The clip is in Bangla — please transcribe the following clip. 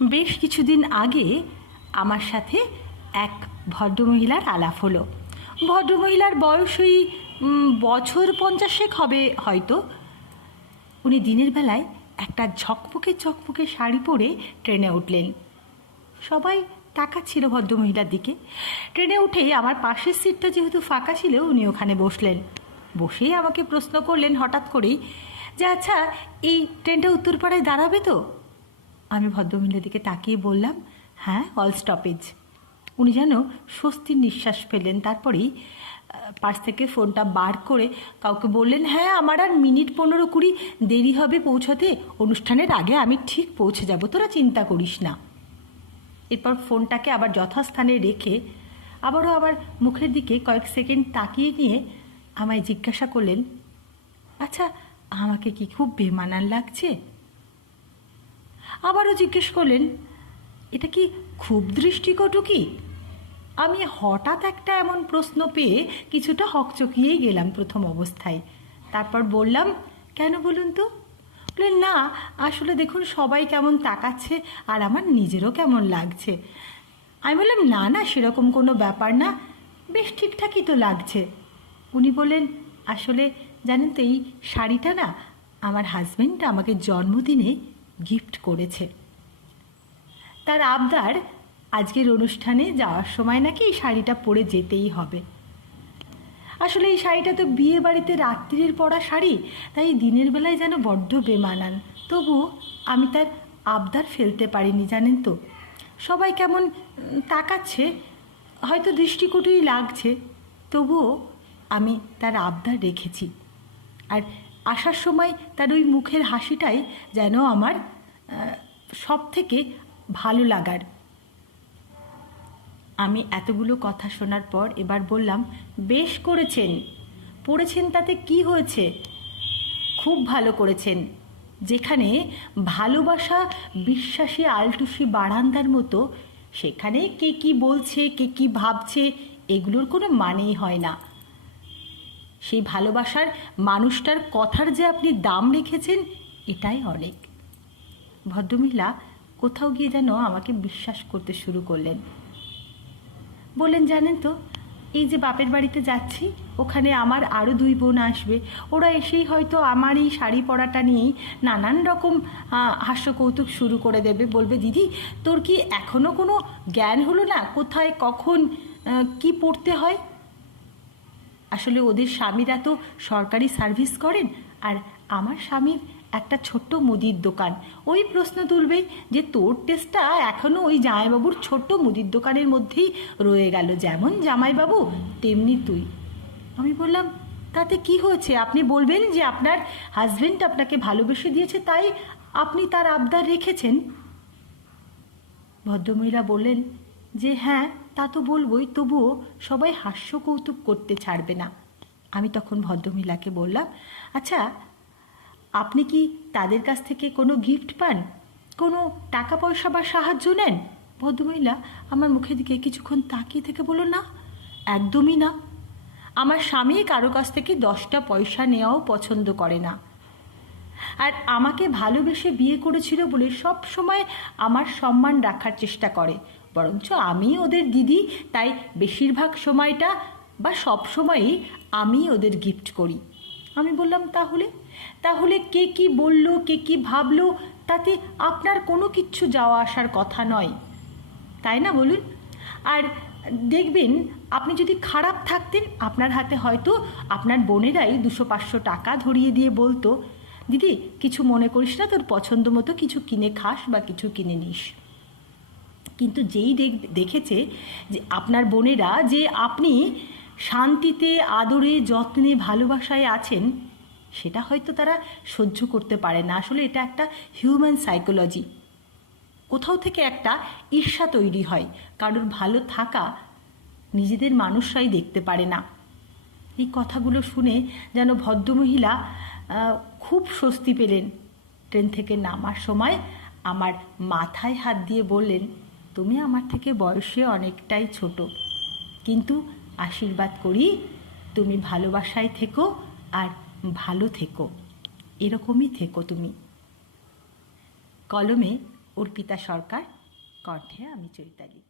বেশ কিছুদিন আগে আমার সাথে এক ভদ্রমহিলার আলাপ হলো। ভদ্রমহিলার বয়স ওই বছর 50 হবে হয়তো। উনি দিনের বেলায় একটা ঝকমকে ঝকমকে শাড়ি পরে ট্রেনে উঠলেন। সবাই তাকাচ্ছিল ভদ্রমহিলার দিকে। ট্রেনে উঠেই আমার পাশের সিটটা যেহেতু ফাঁকা ছিল, উনি ওখানে বসলেন। বসেই আমাকে প্রশ্ন করলেন হঠাৎ করেই যে, আচ্ছা, এই ট্রেনটা উত্তরপাড়ায় দাঁড়াবে তো? আমি ভদ্রমহিলার দিকে তাকিয়ে বললাম, হ্যাঁ, অল স্টপেজ। উনি যেন স্বস্তির নিঃশ্বাস ফেললেন। তারপরেই পার্স থেকে ফোনটা বার করে কাউকে বললেন, হ্যাঁ, আমার আর মিনিট 15-20 দেরি হবে পৌঁছতে, অনুষ্ঠানের আগে আমি ঠিক পৌঁছে যাব, তোরা চিন্তা করিস না। এরপর ফোনটাকে আবার যথাস্থানে রেখে আবার মুখের দিকে কয়েক সেকেন্ড তাকিয়ে নিয়ে আমায় জিজ্ঞাসা করলেন, আচ্ছা, আমাকে কি খুব বেমানান লাগছে? আবারও জিজ্ঞেস করলেন, এটা কি খুব দৃষ্টিকটু কি? আমি হঠাৎ একটা এমন প্রশ্ন পেয়ে কিছুটা হকচকিয়েই গেলাম প্রথম অবস্থায়। তারপর বললাম, কেন বলুন তো? বললেন, না, আসলে দেখুন সবাই কেমন তাকাচ্ছে আর আমার নিজেরও কেমন লাগছে। আমি বললাম, না না, সেরকম কোনো ব্যাপার না, বেশ ঠিকঠাকই তো লাগছে। উনি বললেন, আসলে জানেন তো, এই শাড়িটা না আমার হাজব্যান্ড আমাকে জন্মদিনে গিফট করেছে। তার আবদার আজকের অনুষ্ঠানে যাওয়ার সময় নাকি এই শাড়িটা পরে যেতেই হবে। আসলে এই শাড়িটা তো বিয়ে বাড়িতে রাত্রির পরা শাড়ি, তাই দিনের বেলায় যেন বড্ড বেমানান। তবু আমি তার আবদার ফেলতে পারিনি, জানেন তো। সবাই কেমন তাকাচ্ছে, হয়তো দৃষ্টিকটুই লাগছে, তবুও আমি তার আবদার রেখেছি। আর আসার সময় তার ওই মুখের হাসিটাই যেন আমার সব থেকে ভালো লাগার। আমি এতগুলো কথা শোনার পর এবার বললাম, বেশ করেছেন, পড়েছেন, তাতে কি হয়েছে? খুব ভালো করেছেন। যেখানে ভালোবাসা বিশ্বাসী আলটুসি বারান্দার মতো, সেখানে কে কি বলছে, কে কি ভাবছে, এগুলোর কোনো মানেই হয় না। সেই ভালোবাসার মানুষটার কথার যে আপনি দাম রেখেছেন, এটাই অনেক। ভদ্রমহিলা কোথাও গিয়ে যেন আমাকে বিশ্বাস করতে শুরু করলেন। বললেন, জানেন তো, এই যে বাপের বাড়িতে যাচ্ছি, ওখানে আমার আরও 2 বোন আসবে। ওরা এসেই হয়তো আমার এই শাড়ি পরাটা নিয়েই নানান রকম হাস্যকৌতুক শুরু করে দেবে। বলবে, দিদি, তোর কি এখনও কোনো জ্ঞান হলো না, কোথায় কখন কি পড়তে হয়? আসলে ওদের স্বামীরা তো সরকারি সার্ভিস করেন, আর আমার স্বামীর একটা ছোট্ট মুদির দোকান। ওই প্রশ্ন তুলবে যে, তোর টেস্টটা এখনও ওই জামাইবাবুর ছোট্ট মুদির দোকানের মধ্যেই রয়ে গেল, যেমন জামাইবাবু তেমনি তুই। আমি বললাম, তাতে কি হয়েছে? আপনি বলবেন যে আপনার হাজবেন্ড আপনাকে ভালোবেসে দিয়েছে, তাই আপনি তার আবদার রেখেছেন। ভদ্রমহিলা বললেন যে, হ্যাঁ, তা তো বলবই, তবুও সবাই হাস্য কৌতুক করতে ছাড়বে না। আমি তখন ভদ্রমহিলাকে বললাম, আচ্ছা, আপনি কি তাদের কাছ থেকে কোনো গিফট পান, কোনো টাকা পয়সা বা সাহায্য নেন? ভদ্রমহিলা আমার মুখের দিকে কিছুক্ষণ তাকিয়ে থেকে বলল, না, একদমই না। আমার স্বামী কারো কাছ থেকে 10টা পয়সা নেওয়াও পছন্দ করে না। আর আমাকে ভালোবেসে বিয়ে করেছিল বলে সব সময় আমার সম্মান রাখার চেষ্টা করে। বরঞ্চ আমি ওদের দিদি, তাই বেশিরভাগ সময়টা বা সব সময়ই আমি ওদের গিফট করি। আমি বললাম, তাহলে কে কি বলল, কে কি ভাবলো, তাতে আপনার কোনো কিচ্ছু যাওয়া আসার কথা নয়, তাই না বলুন? আর দেখবেন, আপনি যদি খারাপ থাকতেন, আপনার হাতে হয়তো আপনার বোনেরাই 200-500 টাকা ধরিয়ে দিয়ে বলতো, দিদি, কিছু মনে করিস না, তোর পছন্দ মতো কিছু কিনে খাস বা কিছু কিনে নিস। কিন্তু যেই দেখেছে যে আপনার বোনেরা, যে আপনি শান্তিতে, আদরে, যত্নে, ভালোবাসায় আছেন, সেটা হয়তো তারা সহ্য করতে পারে না। আসলে এটা একটা হিউম্যান সাইকোলজি। কোথাও থেকে একটা ঈর্ষা তৈরি হয়, কারোর ভালো থাকা নিজেদের মানুষরাই দেখতে পারে না। এই কথাগুলো শুনে যেন ভদ্রমহিলা খুব স্বস্তি পেলেন। ট্রেন থেকে নামার সময় আমার মাথায় হাত দিয়ে বললেন, তুমি আমার থেকে বয়সে অনেকটাই ছোট, কিন্তু আশীর্বাদ করি তুমি ভালোবাসায় থেকো আর ভালো থেকো, এরকমই থেকো তুমি। কলমে অর্পিতা সরকার, কণ্ঠে আমি চৈতালি।